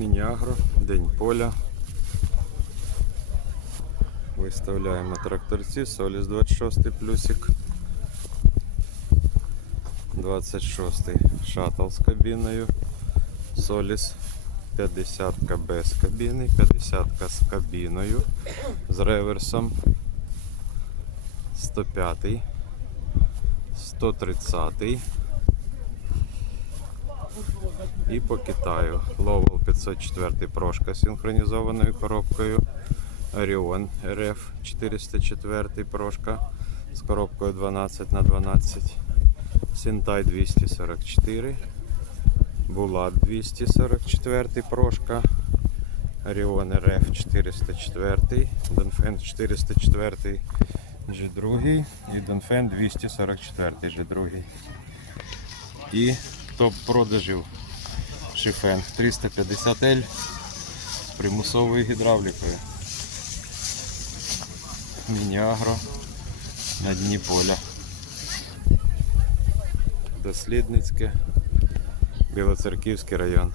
Мініагро, День поля. Виставляємо тракторці, Соліс 26 плюсик. 26 шаттл з кабіною. Соліс 50 без кабіни, 50 з кабіною, з реверсом. 105, 130 і по Китаю. Ловел 504 прошка з синхронізованою коробкою. Orion RF 404 прошка з коробкою 12 на 12 Сінтай 244 Булат 244 прошка. Orion RF 404 Донфен 404 G2 і Донфен 244 G2 і топ продажів Шифен 350L з примусовою гідравлікою. Мініагро на дні поля. Дослідницьке, Білоцерківський район.